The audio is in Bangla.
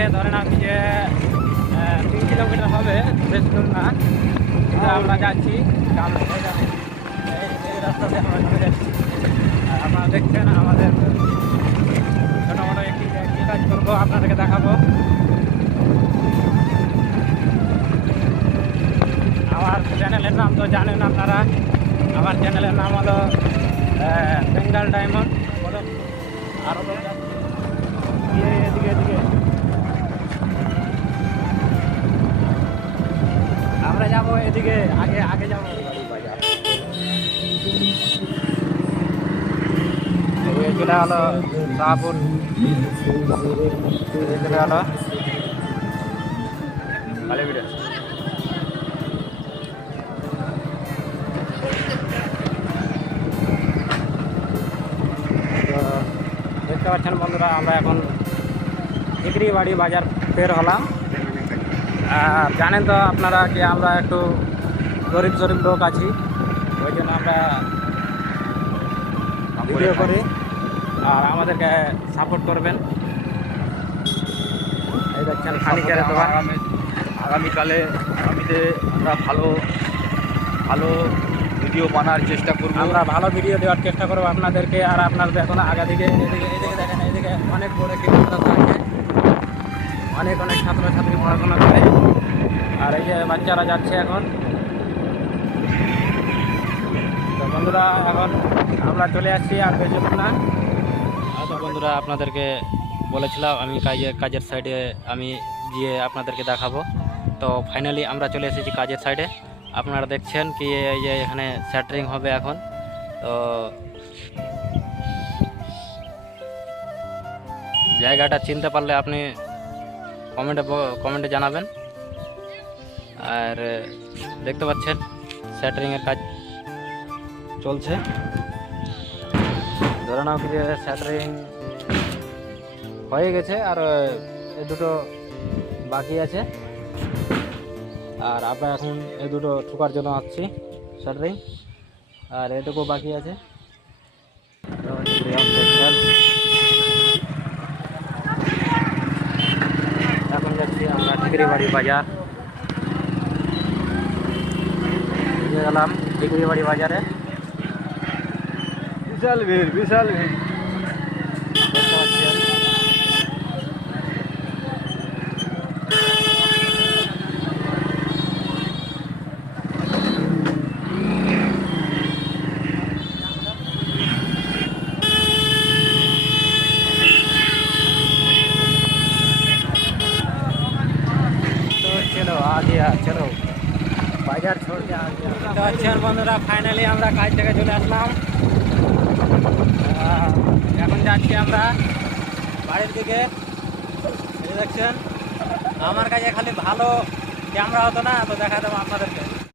থেকে ধরে নাও যে 3 কিলোমিটার হবে, বেশ দূর না। আমরা যাচ্ছি এই রাস্তাতে আমরা চলে যাচ্ছি। আর আপনারা দেখছেন আমাদের ছোটো মোটো একটি কাজ করবো, আপনাদেরকে দেখাবো। আমার চ্যানেলের নাম তো জানেন আপনারা, আমার চ্যানেলের নাম হলো বেঙ্গল ডায়মন্ড। আরও এদিকে আমরা যাবো, এদিকে আগে যাবো। চলে হলো শাহপুর, চলে হলো কালীবিড়া। দেখতে পাচ্ছেন বন্ধুরা, আমরা এখন টিকরিবাড়ি বাজার বের হলাম। আর জানেন তো আপনারা যে আমরা একটু গরিব লোক আছি, ওই জন্য আমরা ভিডিও করি, আর আমাদেরকে সাপোর্ট করবেন। এই দেখছেন খানিকের দোকান। আগামীতে আমরা ভালো ভিডিও বানার চেষ্টা করব। আমরা ভালো ভিডিও দেওয়ার চেষ্টা করবো আপনাদেরকে। আর আপনারা দেখুন আগে দিকে, এদিকে দেখেন, এদিকে অনেক বড় একটি মাদ্রাসা আছে, অনেক ছাত্রছাত্রী পড়াশোনা করে। আর এই যে বাচ্চারা যাচ্ছে এখন। তো বন্ধুরা, এখন আমরা চলে আসছি, আর বেশি দূর না। তো বন্ধুরা, আপনাদেরকে বলেছিলাম আমি কাজের সাইডে আমি গিয়ে আপনাদেরকে দেখাবো। তো ফাইনালি আমরা চলে এসেছি কাজের সাইডে। আপনারা দেখছেন কি এই যে এখানে স্যাটারিং হবে এখন। তো জায়গাটা চিনতে পারলে আপনি কমেন্টে জানাবেন। আর দেখতে পাচ্ছেন স্যাটারিংয়ের কাজ চলছে। ধরে নাও কি যে স্যাটারিং হয়ে গেছে, আর এই দুটো বাকি আছে। আর আমরা এখন এই দুটো ঠোকার জন্য আসছি স্যাটারিং, আর এটুকু বাকি আছে। এখন যাচ্ছি আমরা টিকরিবাড়ি বাজার। গেলাম টিকরিবাড়ি বাজারে। বিশাল ভিড় চলো বাজার ছোড় কে আচ্ছা বন্ধুরা, ফাইনালি আমরা কাজ থেকে চলে আসলাম। এখন যাচ্ছি আমরা বাড়ির দিকে। দেখছেন আমার কাছে খালি ভালো ক্যামেরা হতো না, তো দেখা দেবো আপনাদেরকে।